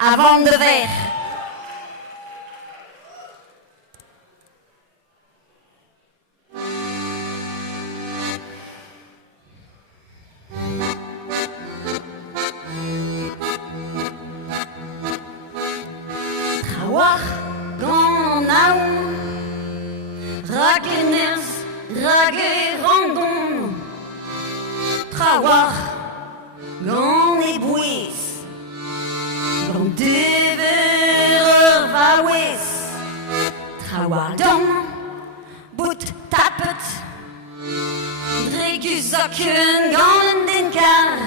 avant de verre. Trawar gant naoù, rageners, ragerandon. Trawar gant e bouez, gant dever va ouez. Trawar dom, bout tapet, dregus okken gant den kar.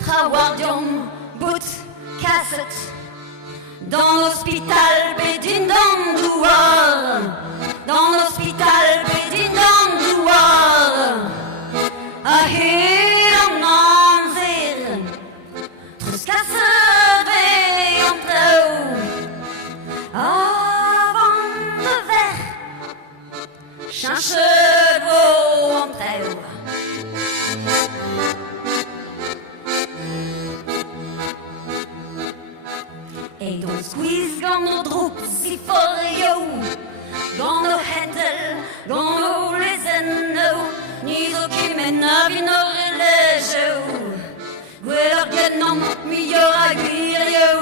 Trawar dom, bout kasset, dans l'hôpital bedin dan douar. Dans l'hôpital bedin dan douar. Ahir an anzer, trous kasset ve an trao. Avant de verre, chanchet vo an trao. Et on squeeze gant no droup si for yo, gant no hentel, gant no lezen no, ni zo kemen a vin o relejo. Gwell ur gennom mi ur a gwir yo.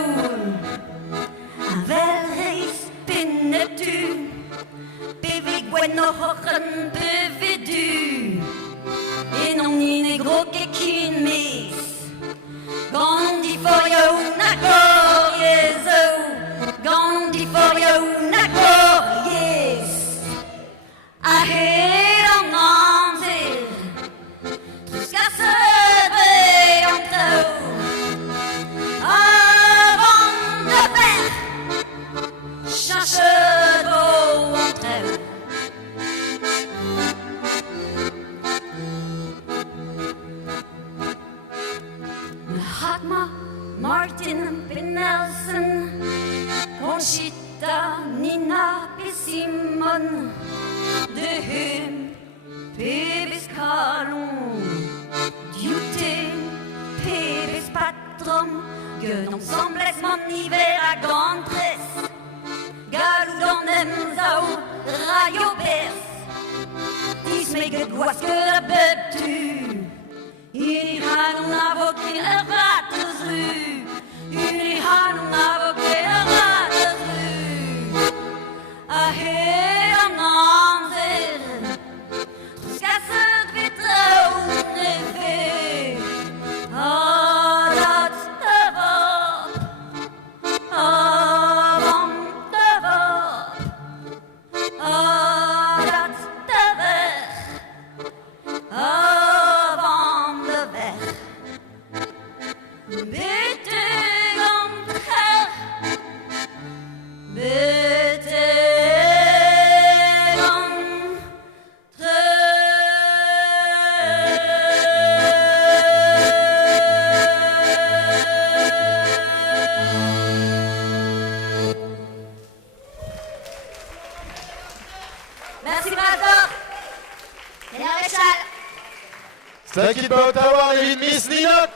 A vel reis pennet du, peve gwen o hoc'hen peve du. E non ni ne gro ket kin mes, gant di for yo nakor yezo, gant di for yo nakor yes. Aher an anzer, trous kasset ve an trao. Avant de verre, chanchet vo an trao. Hakma, Martin, Penelson, Conchita, Nina, Simon, de hum, pebes kalon, diouté, pebes patrom, que d'ensemble mon hiver à gantres, galou dans nem zao, rayo pers, tismeget goas que la beb tu. Uni han avoke ervates ru, uni han avoke ervates ru. Aher an anzer, trous kasset ve trao neve. Adat de vop, avant de vop. Adat de verre, avant de verre. Bete gant her, bete gant her. Merci Breton. Et la réchale. C'est qui peut avoir les Miss Ninòg.